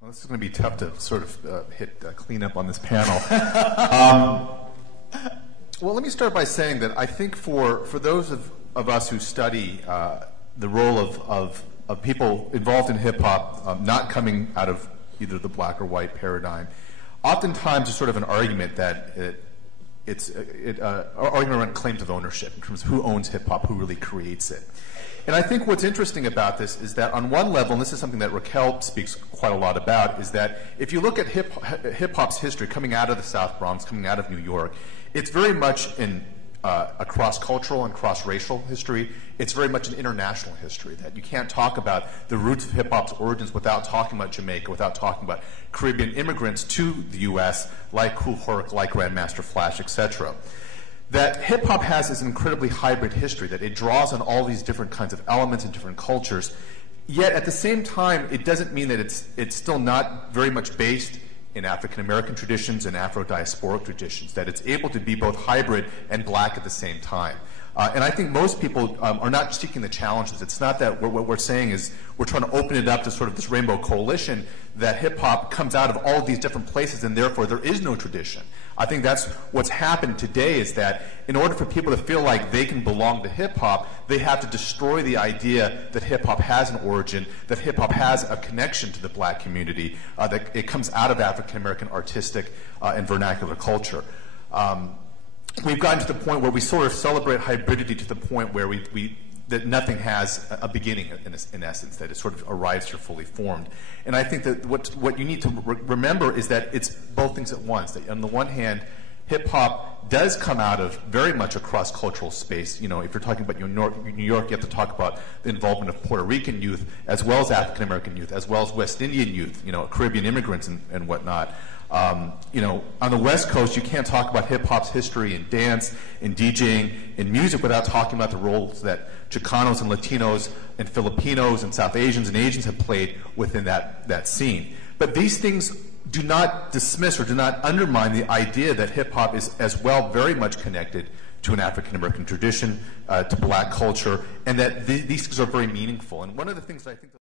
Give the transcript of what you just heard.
Well, this is going to be tough to sort of hit cleanup on this panel. Well, let me start by saying that I think for those of us who study the role of people involved in hip-hop not coming out of either the black or white paradigm, oftentimes there's sort of an argument that it's an argument around claims of ownership in terms of who owns hip-hop, who really creates it. And I think what's interesting about this is that on one level, and this is something that Raquel speaks quite a lot about, is that if you look at hip-hop's history coming out of the South Bronx, coming out of New York, it's very much in a cross-cultural and cross-racial history. It's very much an international history, that you can't talk about the roots of hip-hop's origins without talking about Jamaica, without talking about Caribbean immigrants to the U.S., like Kool Herc, like Grandmaster Flash, etc. That hip-hop has this incredibly hybrid history, that it draws on all these different kinds of elements and different cultures, yet at the same time, it doesn't mean that it's still not very much based in African-American traditions and Afro-diasporic traditions, that it's able to be both hybrid and black at the same time. And I think most people are not seeking the challenges. It's not that what we're saying is we're trying to open it up to sort of this rainbow coalition, that hip-hop comes out of all of these different places and therefore there is no tradition. I think that's what's happened today, is that in order for people to feel like they can belong to hip-hop, they have to destroy the idea that hip-hop has an origin, that hip-hop has a connection to the black community, that it comes out of African-American artistic and vernacular culture. We've gotten to the point where we sort of celebrate hybridity to the point where that nothing has a beginning in essence, that it sort of arrives here fully formed. And I think that what you need to remember is that it's both things at once. That on the one hand, hip-hop does come out of very much a cross-cultural space. You know, if you're talking about New York, you have to talk about the involvement of Puerto Rican youth, as well as African-American youth, as well as West Indian youth, you know, Caribbean immigrants and whatnot. You know, on the West Coast, you can't talk about hip-hop's history in dance, in DJing, in music without talking about the roles that Chicanos and Latinos and Filipinos and South Asians and Asians have played within that scene. But these things do not dismiss or do not undermine the idea that hip-hop is as well very much connected to an African-American tradition, to black culture, and that these things are very meaningful. And one of the things I think